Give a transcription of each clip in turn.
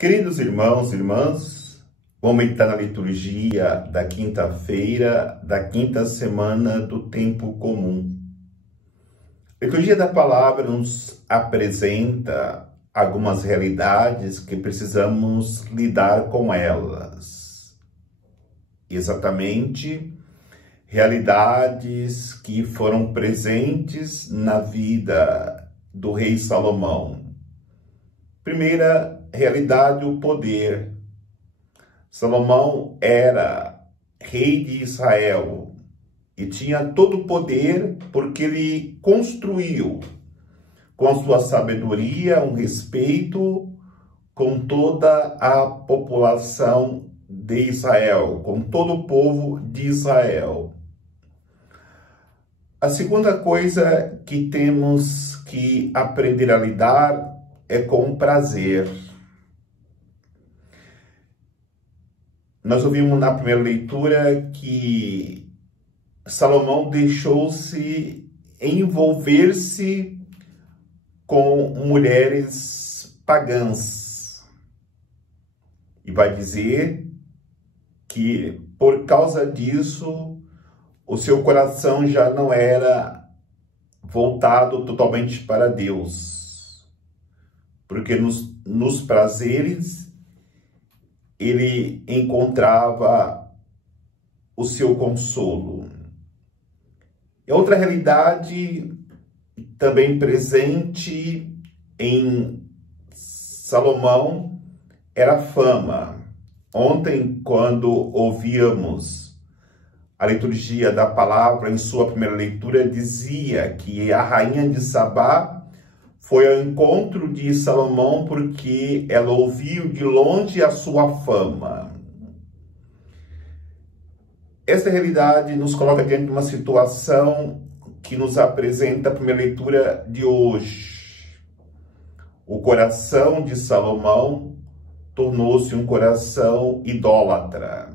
Queridos irmãos e irmãs, vamos meditar na liturgia da quinta-feira, da quinta semana do tempo comum. A liturgia da palavra nos apresenta algumas realidades que precisamos lidar com elas. Exatamente, realidades que foram presentes na vida do rei Salomão. Primeira realidade, o poder. Salomão era rei de Israel e tinha todo o poder porque ele construiu com sua sabedoria um respeito com toda a população de Israel, com todo o povo de Israel. A segunda coisa que temos que aprender a lidar é com o prazer. Nós ouvimos na primeira leitura que Salomão deixou-se envolver-se com mulheres pagãs. E vai dizer que por causa disso o seu coração já não era voltado totalmente para Deus. Porque nos prazeres ele encontrava o seu consolo. E outra realidade também presente em Salomão era a fama. Ontem, quando ouvíamos a liturgia da palavra em sua primeira leitura, dizia que a rainha de Sabá foi ao encontro de Salomão porque ela ouviu de longe a sua fama. Essa realidade nos coloca diante de uma situação que nos apresenta a primeira leitura de hoje. O coração de Salomão tornou-se um coração idólatra.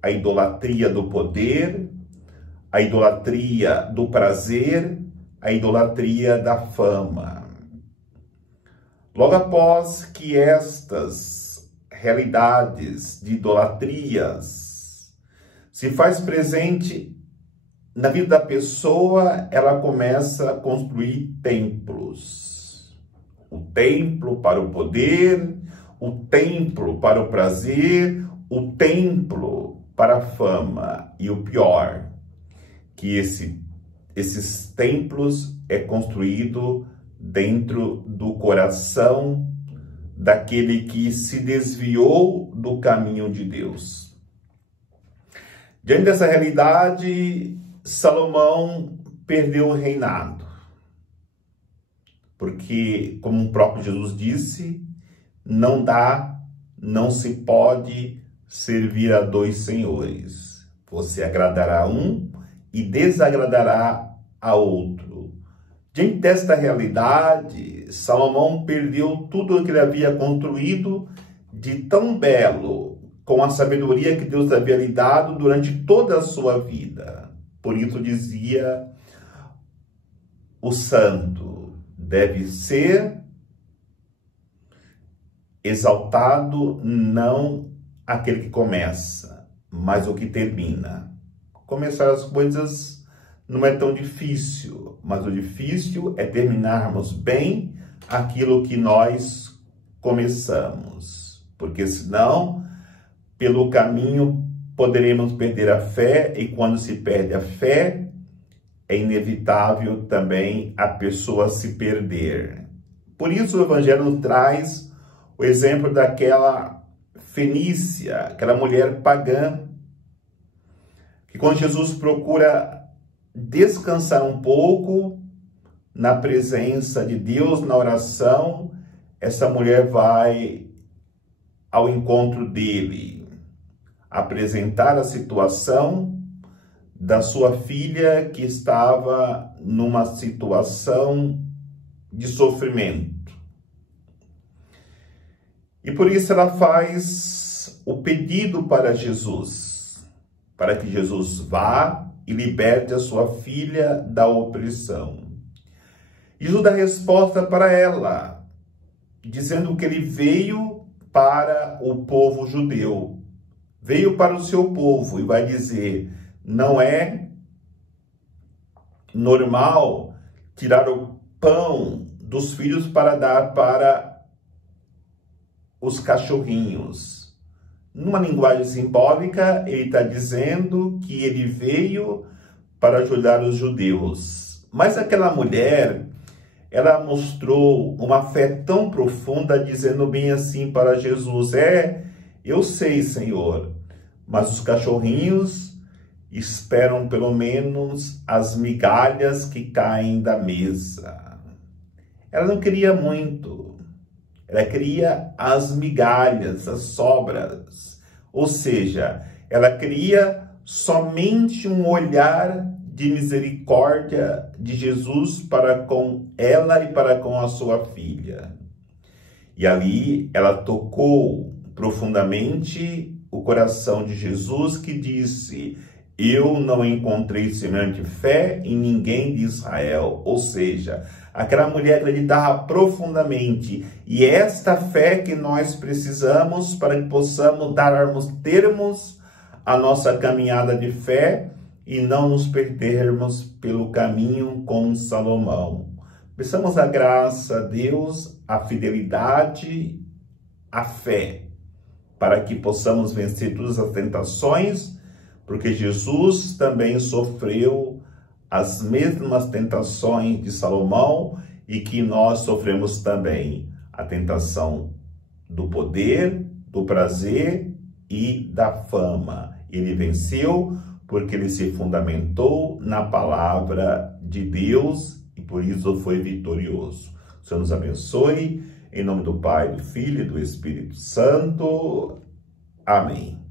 A idolatria do poder, a idolatria do prazer, a idolatria da fama. Logo após que estas realidades de idolatrias se faz presente na vida da pessoa, ela começa a construir templos. O templo para o poder, o templo para o prazer, o templo para a fama. E o pior, que esses templos é construído dentro do coração daquele que se desviou do caminho de Deus. Diante dessa realidade, Salomão perdeu o reinado. Porque, como o próprio Jesus disse, não se pode servir a dois senhores. Você agradará a um e desagradará a outro. Diante desta realidade, Salomão perdeu tudo o que ele havia construído de tão belo, com a sabedoria que Deus havia lhe dado durante toda a sua vida. Por isso dizia o santo, deve ser exaltado não aquele que começa, mas o que termina. Começar as coisas não é tão difícil, mas o difícil é terminarmos bem aquilo que nós começamos. Porque senão, pelo caminho, poderemos perder a fé, e quando se perde a fé, é inevitável também a pessoa se perder. Por isso o Evangelho nos traz o exemplo daquela fenícia, aquela mulher pagã, que quando Jesus procura descansar um pouco na presença de Deus, na oração, essa mulher vai ao encontro dele, apresentar a situação da sua filha que estava numa situação de sofrimento. E por isso ela faz o pedido para Jesus, para que Jesus vá e liberte a sua filha da opressão. Jesus dá resposta para ela, dizendo que ele veio para o povo judeu. Veio para o seu povo e vai dizer, não é normal tirar o pão dos filhos para dar para os cachorrinhos. Numa linguagem simbólica, ele está dizendo que ele veio para ajudar os judeus. Mas aquela mulher, ela mostrou uma fé tão profunda, dizendo bem assim para Jesus, eu sei, Senhor, mas os cachorrinhos esperam pelo menos as migalhas que caem da mesa. Ela não queria muito, ela queria as migalhas, as sobras. Ou seja, ela queria somente um olhar de misericórdia de Jesus para com ela e para com a sua filha. E ali ela tocou profundamente o coração de Jesus, que disse, eu não encontrei semelhante fé em ninguém de Israel. Ou seja, aquela mulher acreditava profundamente. E esta fé que nós precisamos para que possamos termos a nossa caminhada de fé e não nos perdermos pelo caminho com Salomão. Peçamos a graça a Deus, a fidelidade, a fé, para que possamos vencer todas as tentações, porque Jesus também sofreu as mesmas tentações de Salomão e que nós sofremos também a tentação do poder, do prazer e da fama. Ele venceu porque ele se fundamentou na palavra de Deus e por isso foi vitorioso. O Senhor nos abençoe, em nome do Pai, do Filho e do Espírito Santo. Amém.